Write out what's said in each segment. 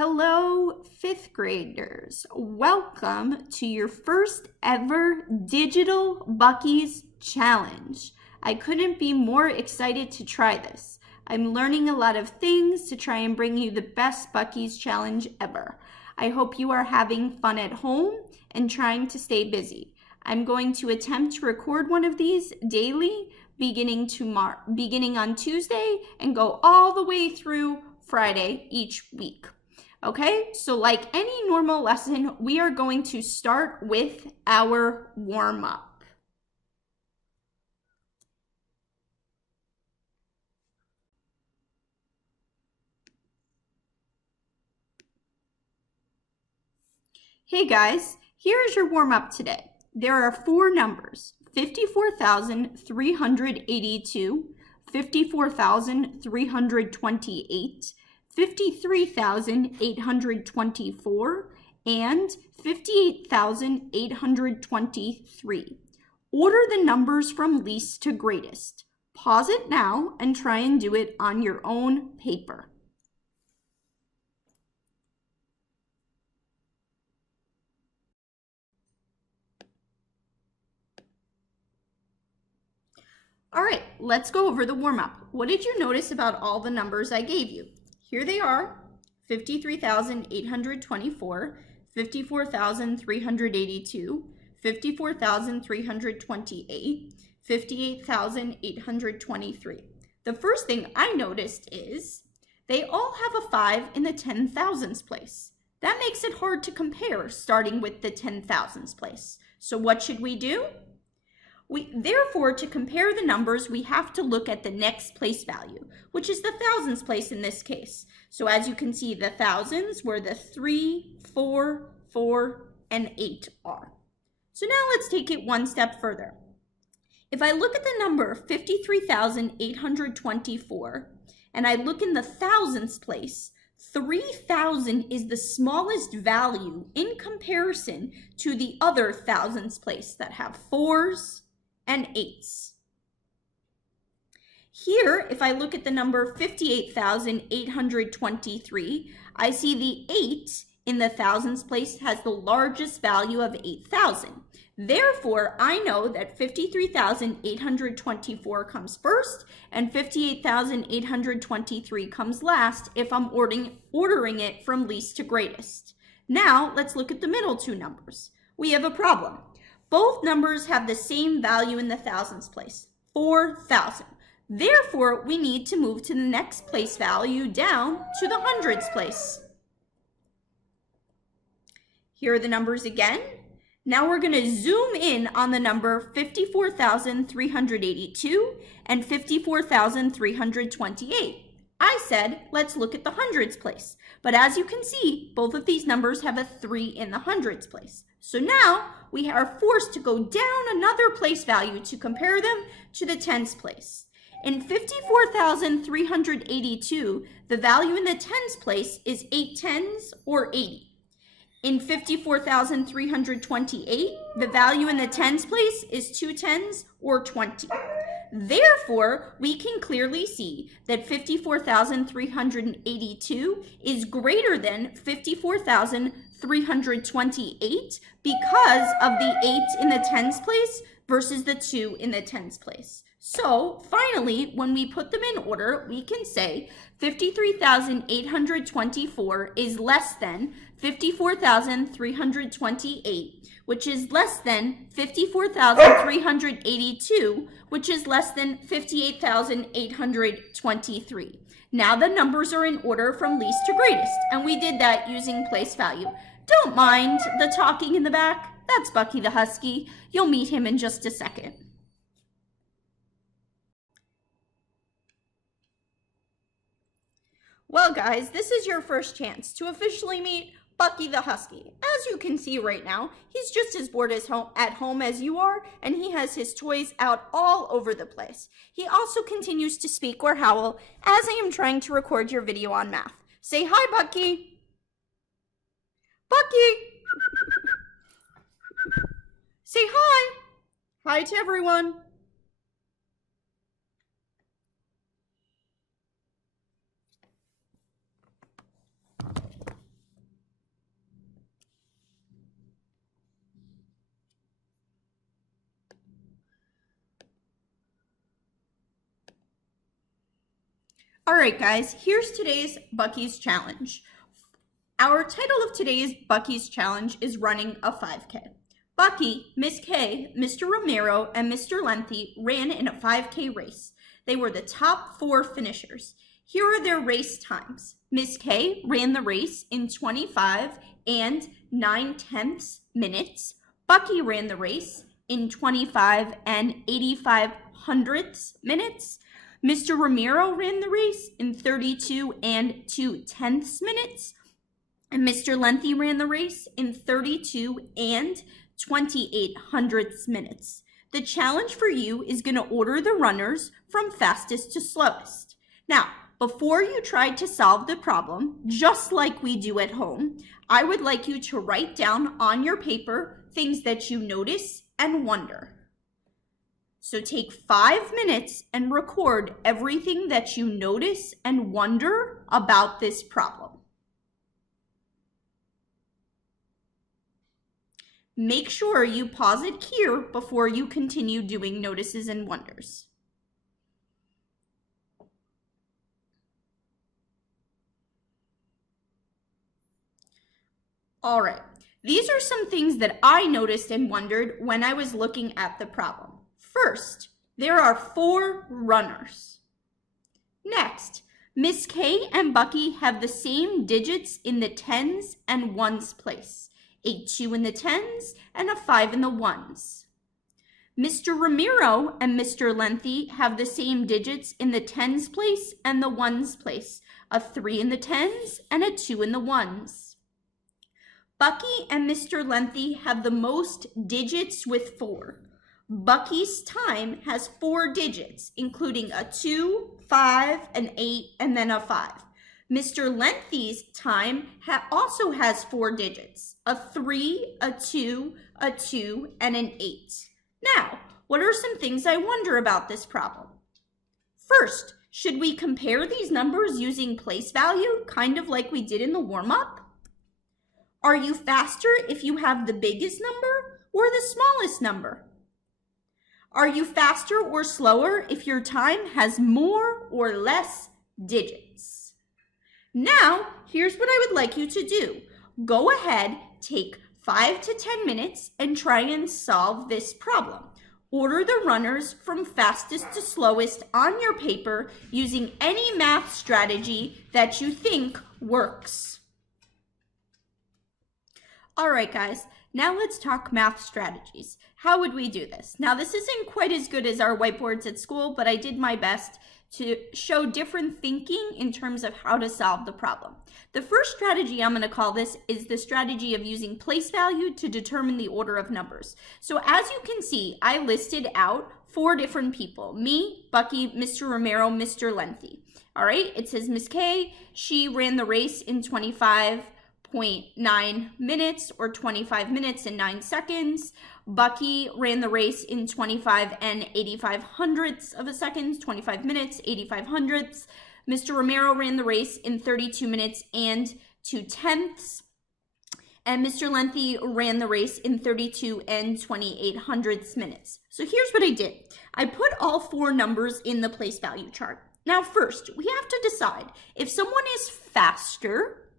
Hello, fifth graders. Welcome to your first ever digital Bucky's challenge. I couldn't be more excited to try this. I'm learning a lot of things to try and bring you the best Bucky's challenge ever. I hope you are having fun at home and trying to stay busy. I'm going to attempt to record one of these daily, beginning on Tuesday and go all the way through Friday each week. Okay, so like any normal lesson, we are going to start with our warm-up. Hey guys, here is your warm-up today. There are four numbers: 54,382, 54,328, 53,824, and 58,823. Order the numbers from least to greatest. Pause it now and try and do it on your own paper. All right, let's go over the warm-up. What did you notice about all the numbers I gave you? Here they are: 53,824, 54,382, 54,328, 58,823. The first thing I noticed is they all have a 5 in the 10,000s place. That makes it hard to compare starting with the 10,000s place. So what should we do? Therefore, to compare the numbers, we have to look at the next place value, which is the thousands place in this case. So as you can see, the thousands where the 3, 4, 4, and 8 are. So now let's take it one step further. If I look at the number 53,824 and I look in the thousands place, 3,000 is the smallest value in comparison to the other thousands place that have 4s and 8s. Here, if I look at the number 58,823, I see the 8 in the thousands place has the largest value of 8,000. Therefore, I know that 53,824 comes first and 58,823 comes last if I'm ordering it from least to greatest. Now, let's look at the middle two numbers. We have a problem. Both numbers have the same value in the thousands place, 4,000. Therefore, we need to move to the next place value down to the hundreds place. Here are the numbers again. Now we're going to zoom in on the number 54,382 and 54,328. I said, let's look at the hundreds place. But as you can see, both of these numbers have a 3 in the hundreds place. So now we are forced to go down another place value to compare them to the tens place. In 54,382, the value in the tens place is 8 tens or 80. In 54,328, the value in the tens place is 2 tens or 20. Therefore, we can clearly see that 54,382 is greater than 54,328 because of the 8 in the tens place versus the 2 in the tens place. So finally, when we put them in order, we can say 53,824 is less than 54,328, which is less than 54,382, which is less than 58,823. Now the numbers are in order from least to greatest, and we did that using place value. Don't mind the talking in the back. That's Bucky the Husky. You'll meet him in just a second. Well, guys, this is your first chance to officially meet Bucky the Husky. As you can see right now, he's just as bored at home as you are, and he has his toys out all over the place. He also continues to speak or howl as I am trying to record your video on math. Say hi, Bucky. Bucky! Say hi. Hi to everyone. All right, guys, here's today's Bucky's Challenge. Our title of today's Bucky's Challenge is running a 5K. Bucky, Miss K, Mr. Romero, and Mr. Lengthy ran in a 5K race. They were the top 4 finishers. Here are their race times. Miss K ran the race in 25 and 9/10 minutes. Bucky ran the race in 25 and 85 hundredths minutes. Mr. Romero ran the race in 32 and 2/10 minutes. And Mr. Lengthy ran the race in 32 and 28 hundredths minutes. The challenge for you is going to order the runners from fastest to slowest. Now, before you try to solve the problem, just like we do at home, I would like you to write down on your paper things that you notice and wonder. So take 5 minutes and record everything that you notice and wonder about this problem. Make sure you pause it here before you continue doing notices and wonders. All right, these are some things that I noticed and wondered when I was looking at the problem. First, there are 4 runners. Next, Miss K and Bucky have the same digits in the tens and ones place. A 2 in the tens and a 5 in the ones. Mr. Romero and Mr. Lengthy have the same digits in the tens place and the ones place. A 3 in the tens and a 2 in the ones. Bucky and Mr. Lengthy have the most digits with 4. Bucky's time has 4 digits, including a 2, 5, an 8, and then a 5. Mr. Lengthy's time also has 4 digits, a 3, a 2, a 2, and an 8. Now, what are some things I wonder about this problem? First, should we compare these numbers using place value, kind of like we did in the warm-up? Are you faster if you have the biggest number or the smallest number? Are you faster or slower if your time has more or less digits? Now, here's what I would like you to do. Go ahead, take 5 to 10 minutes and try and solve this problem. Order the runners from fastest to slowest on your paper using any math strategy that you think works. All right, guys, now let's talk math strategies. How would we do this? Now, this isn't quite as good as our whiteboards at school, but I did my best to show different thinking in terms of how to solve the problem. The first strategy I'm going to call this is the strategy of using place value to determine the order of numbers. So as you can see, I listed out 4 different people: me, Bucky, Mr. Romero, Mr. Lengthy. All right, it says Miss K, she ran the race in 25.9 minutes or 25 minutes and 9 seconds. Bucky ran the race in 25 and 85 hundredths of a second, 25 minutes, 85 hundredths. Mr. Romero ran the race in 32 minutes and 2/10. And Mr. Lengthy ran the race in 32 and 28 hundredths minutes. So here's what I did. I put all 4 numbers in the place value chart. Now first, we have to decide if someone is faster,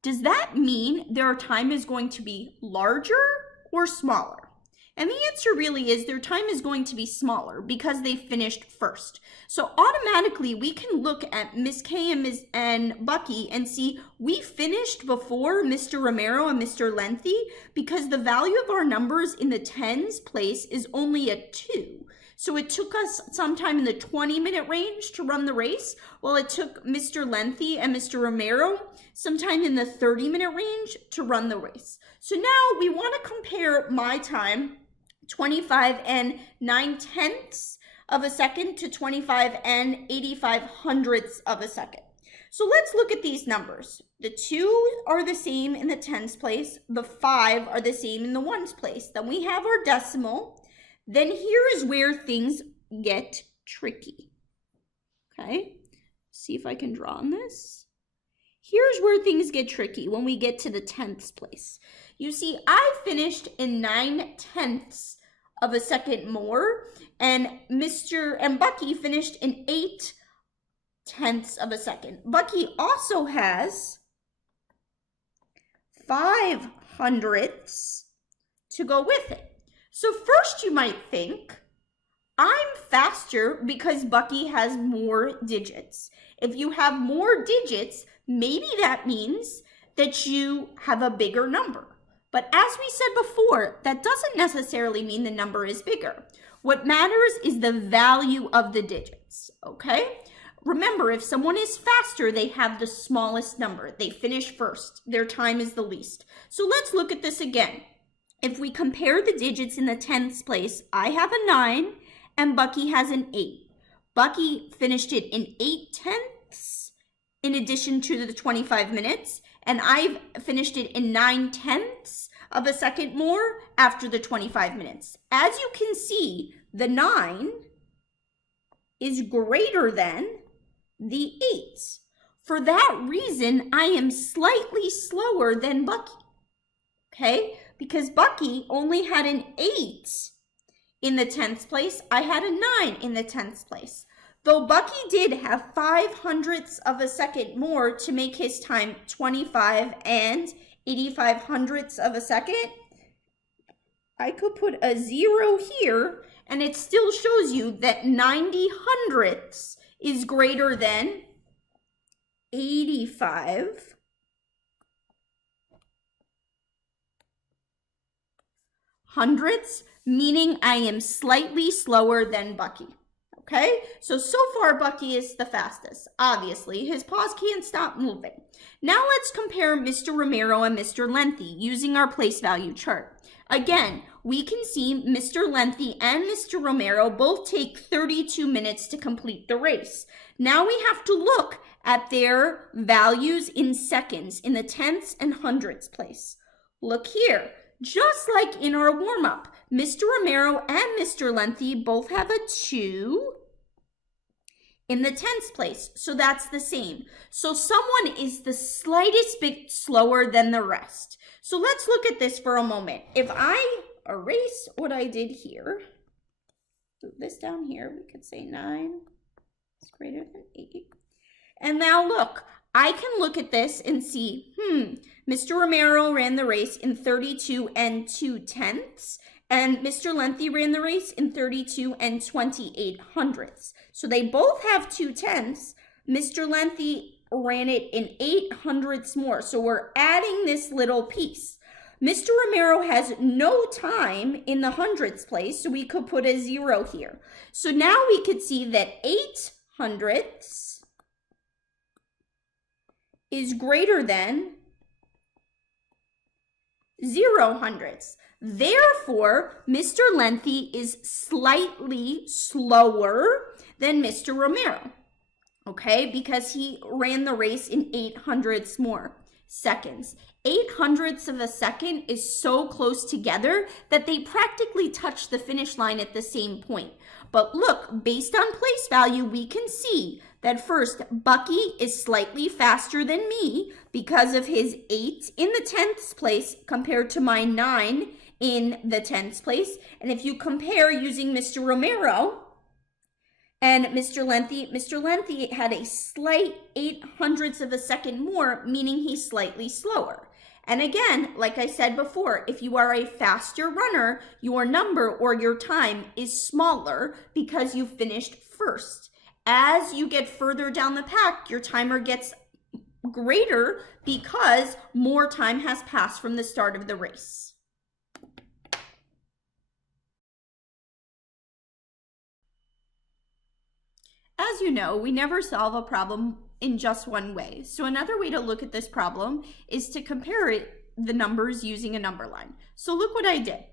does that mean their time is going to be larger or smaller? And the answer really is their time is going to be smaller because they finished first. So automatically we can look at Miss K and Bucky and see we finished before Mr. Romero and Mr. Lengthy because the value of our numbers in the tens place is only a 2. So it took us sometime in the 20-minute range to run the race, while it took Mr. Lengthy and Mr. Romero sometime in the 30-minute range to run the race. So now we want to compare my time, 25 and 9/10 of a second, to 25 and 85 hundredths of a second. So let's look at these numbers. The 2 are the same in the tens place. The 5 are the same in the ones place. Then we have our decimal. Then here is where things get tricky. Okay, see if I can draw on this. Here's where things get tricky when we get to the tenths place. You see, I finished in 9/10 of a second more, and Bucky finished in 8 tenths of a second. Bucky also has 5 hundredths to go with it. So first you might think, I'm faster because Bucky has more digits. If you have more digits, maybe that means that you have a bigger number. But as we said before, that doesn't necessarily mean the number is bigger. What matters is the value of the digits, okay? Remember, if someone is faster, they have the smallest number. They finish first. Their time is the least. So let's look at this again. If we compare the digits in the tenths place, I have a 9 and Bucky has an 8. Bucky finished it in 8/10 in addition to the 25 minutes, and I've finished it in 9/10 of a second more after the 25 minutes. As you can see, the 9 is greater than the 8. For that reason, I am slightly slower than Bucky, okay? Because Bucky only had an 8 in the 10th place. I had a 9 in the 10th place. Though Bucky did have 5 hundredths of a second more to make his time 25 and 85 hundredths of a second, I could put a 0 here and it still shows you that 90 hundredths is greater than 85 hundredths, meaning I am slightly slower than Bucky. Okay, so far Bucky is the fastest. Obviously, his paws can't stop moving. Now let's compare Mr. Romero and Mr. Lengthy using our place value chart. Again, we can see Mr. Lengthy and Mr. Romero both take 32 minutes to complete the race. Now we have to look at their values in seconds in the tenths and hundredths place. Look here. Just like in our warm-up, Mr. Romero and Mr. Lengthy both have a 2 in the tenths place, so that's the same. So someone is the slightest bit slower than the rest. So let's look at this for a moment. If I erase what I did here, move this down here, we could say 9 is greater than 8. And now look, I can look at this and see, Mr. Romero ran the race in 32 and 2/10, and Mr. Lengthy ran the race in 32 and 28 hundredths. So they both have 2/10. Mr. Lengthy ran it in 8 hundredths more. So we're adding this little piece. Mr. Romero has no time in the hundredths place, so we could put a 0 here. So now we could see that 8 hundredths is greater than 0 hundredths. Therefore, Mr. Lengthy is slightly slower than Mr. Romero, okay? Because he ran the race in 8 hundredths more seconds. 8 hundredths of a second is so close together that they practically touch the finish line at the same point. But look, based on place value, we can see that first, Bucky is slightly faster than me because of his 8 in the 10th place compared to my 9 in the 10th place. And if you compare using Mr. Romero and Mr. Lengthy had a slight 8 hundredths of a second more, meaning he's slightly slower. And again, like I said before, if you are a faster runner, your number or your time is smaller because you finished first. As you get further down the pack, your timer gets greater because more time has passed from the start of the race. As you know, we never solve a problem in just one way. So another way to look at this problem is to compare the numbers using a number line. So look what I did.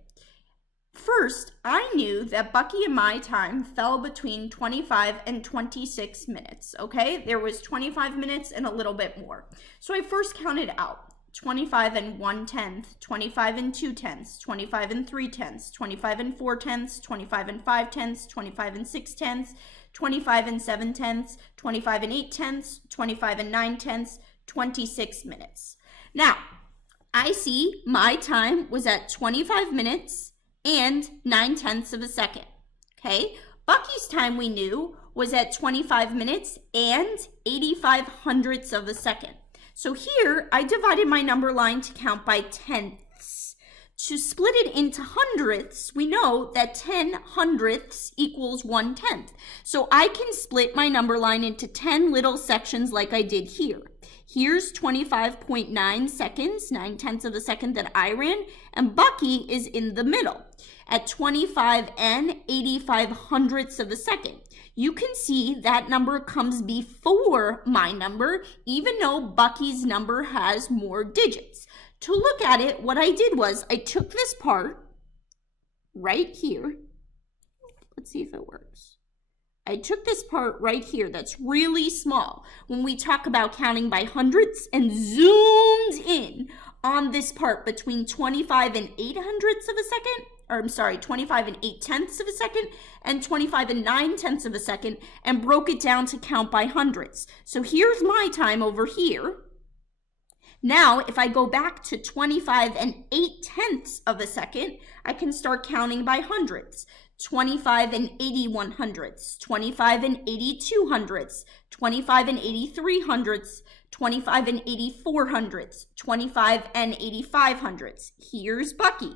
First, I knew that Bucky and my time fell between 25 and 26 minutes, okay? There was 25 minutes and a little bit more. So I first counted out 25 and 1/10, 25 and 2/10, 25 and 3/10, 25 and 4/10, 25 and 5/10, 25 and 6/10, 25 and 7/10, 25 and 8/10, 25 and 9/10, 26 minutes. Now, I see my time was at 25 minutes and 9/10 of a second, okay? Bucky's time we knew was at 25 minutes and 85 hundredths of a second. So here, I divided my number line to count by tenths. To split it into hundredths, we know that 10 hundredths equals 1/10. So I can split my number line into 10 little sections like I did here. Here's 25.9 seconds, 9/10 of a second that I ran, and Bucky is in the middle at 25 and 85 hundredths of a second. You can see that number comes before my number, even though Bucky's number has more digits. To look at it, what I did was I took this part right here. Let's see if it works. I took this part right here that's really small when we talk about counting by hundredths and zoomed in on this part between 25 and 8 hundredths of a second, or I'm sorry, 25 and 8 tenths of a second and 25 and 9 tenths of a second, and broke it down to count by hundredths. So here's my time over here. Now, if I go back to 25 and 8 tenths of a second, I can start counting by hundredths. 25 and 81 hundredths, 25 and 82 hundredths, 25 and 83 hundredths, 25 and 84 hundredths, 25 and 85 hundredths. Here's Bucky.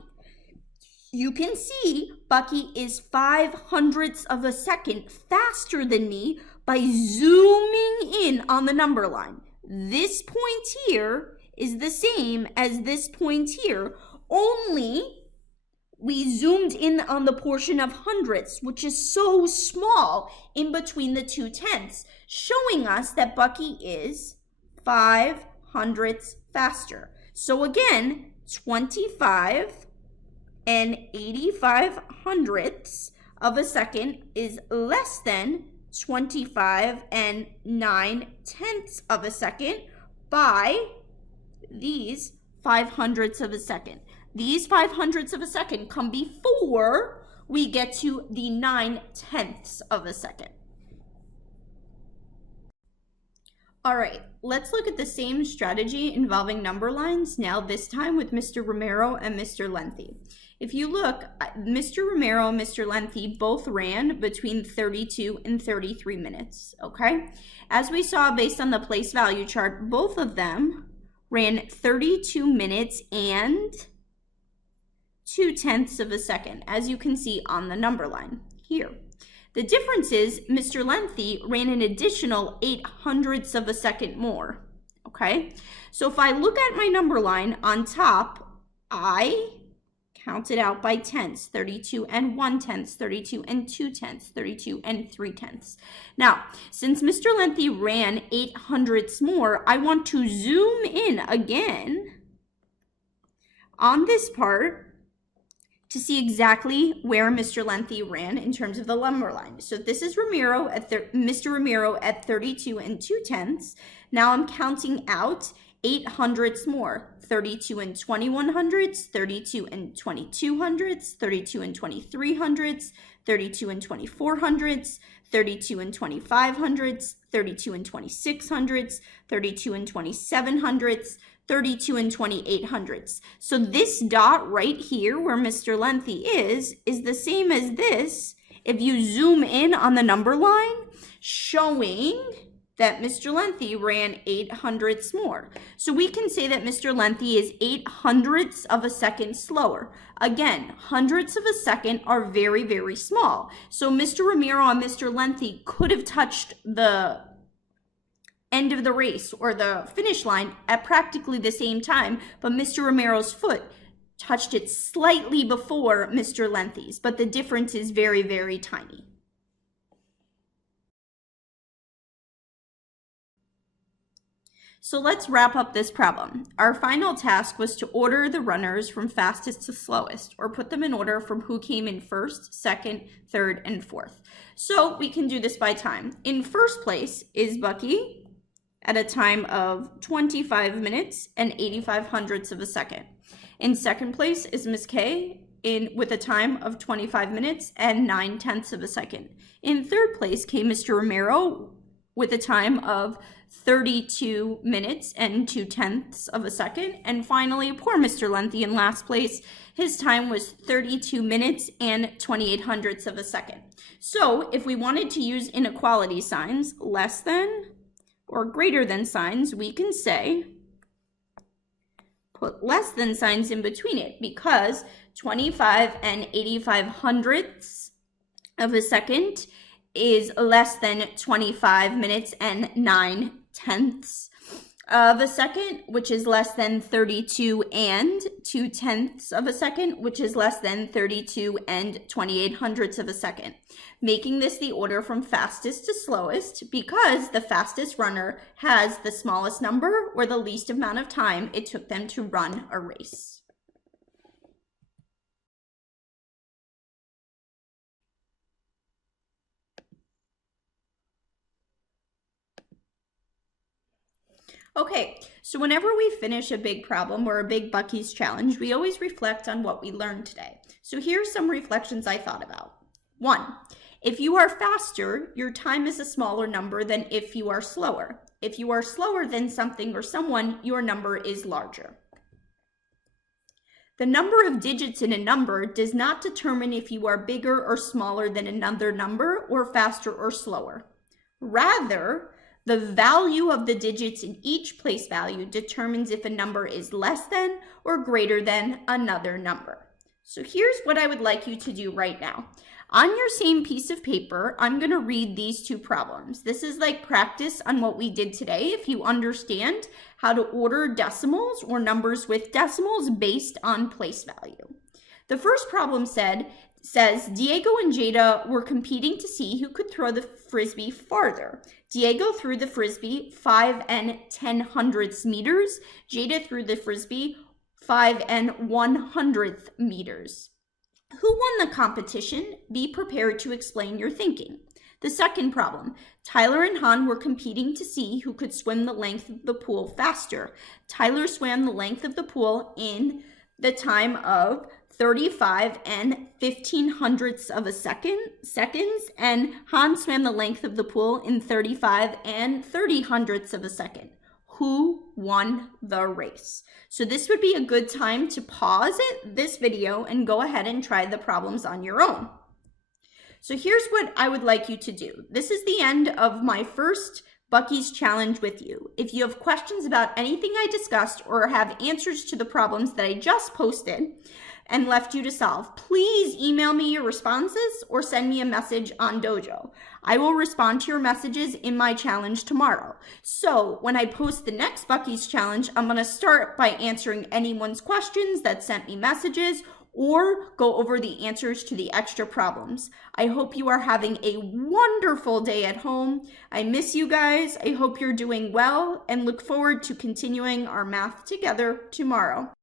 You can see Bucky is 5 hundredths of a second faster than me by zooming in on the number line. This point here is the same as this point here, only we zoomed in on the portion of hundredths, which is so small in between the 2 tenths, showing us that Bucky is 5 hundredths faster. So again, 25 and 85 hundredths of a second is less than 25 and 9 tenths of a second by these 5 hundredths of a second. These 5 hundredths of a second come before we get to the 9 tenths of a second. All right, let's look at the same strategy involving number lines, now this time with Mr. Romero and Mr. Lengthy. If you look, Mr. Romero and Mr. Lengthy both ran between 32 and 33 minutes, okay? As we saw based on the place value chart, both of them ran 32 minutes and 2 tenths of a second, as you can see on the number line here. The difference is Mr. Lengthy ran an additional 8 hundredths of a second more, okay? So if I look at my number line on top, I counted out by tenths, 32 and 1 tenths, 32 and 2 tenths, 32 and 3 tenths. Now, since Mr. Lengthy ran 8 hundredths more, I want to zoom in again on this part to see exactly where Mr. Lengthy ran in terms of the number line. So this is Mr. Romero at 32 and 2 tenths. Now I'm counting out 8 hundredths more, 32 and 21 hundredths, 32 and 22 hundredths, 32 and 23 hundredths, 32 and 24 hundredths, 32 and 25 hundredths, 32 and 26 hundredths, 32 and 27 hundredths, 32 and 28 hundredths. So this dot right here where Mr. Lengthy is the same as this if you zoom in on the number line, showing that Mr. Lengthy ran 8 hundredths more. So we can say that Mr. Lengthy is 8 hundredths of a second slower. Again, hundredths of a second are very, very small. So Mr. Romero and Mr. Lengthy could have touched the end of the race or the finish line at practically the same time, but Mr. Romero's foot touched it slightly before Mr. Lengthy's, but the difference is very, very tiny. So let's wrap up this problem. Our final task was to order the runners from fastest to slowest, or put them in order from who came in first, second, third, and fourth. So we can do this by time. In first place is Bucky at a time of 25 minutes and 85 hundredths of a second. In second place is Miss K with a time of 25 minutes and 9 tenths of a second. In third place came Mr. Romero with a time of 32 minutes and 2/10 of a second. And finally, poor Mr. Lengthy in last place. His time was 32 minutes and 28/100 of a second. So if we wanted to use inequality signs, less than or greater than signs, we can say, put less than signs in between it, because 25 and 85/100 of a second is less than 25 minutes and 9/10 of a second, which is less than 32 and 2/10 of a second, which is less than 32 and 28/100 of a second, making this the order from fastest to slowest, because the fastest runner has the smallest number or the least amount of time it took them to run a race. Okay, so whenever we finish a big problem or a big Bucky's challenge, we always reflect on what we learned today. So here's some reflections I thought about. 1, if you are faster, your time is a smaller number than if you are slower. If you are slower than something or someone, your number is larger. The number of digits in a number does not determine if you are bigger or smaller than another number or faster or slower. Rather, the value of the digits in each place value determines if a number is less than or greater than another number. So here's what I would like you to do right now. On your same piece of paper, I'm going to read these two problems. This is like practice on what we did today, if you understand how to order decimals or numbers with decimals based on place value. The first problem says Diego and Jada were competing to see who could throw the frisbee farther. Diego threw the frisbee 5 10/100 meters. Jada threw the frisbee 5 100 meters. Who won the competition? Be prepared to explain your thinking. The second problem, Tyler and Han were competing to see who could swim the length of the pool faster. Tyler swam the length of the pool in the time of 35 15/100 of a seconds, and Han swam the length of the pool in 35 30/100 of a second. Who won the race? So this would be a good time to pause this video and go ahead and try the problems on your own. So here's what I would like you to do. This is the end of my first Bucky's challenge with you. If you have questions about anything I discussed or have answers to the problems that I just posted and left you to solve, please email me your responses or send me a message on Dojo. I will respond to your messages in my challenge tomorrow. So when I post the next Bucky's challenge, I'm going to start by answering anyone's questions that sent me messages or go over the answers to the extra problems. I hope you are having a wonderful day at home. I miss you guys. I hope you're doing well and look forward to continuing our math together tomorrow.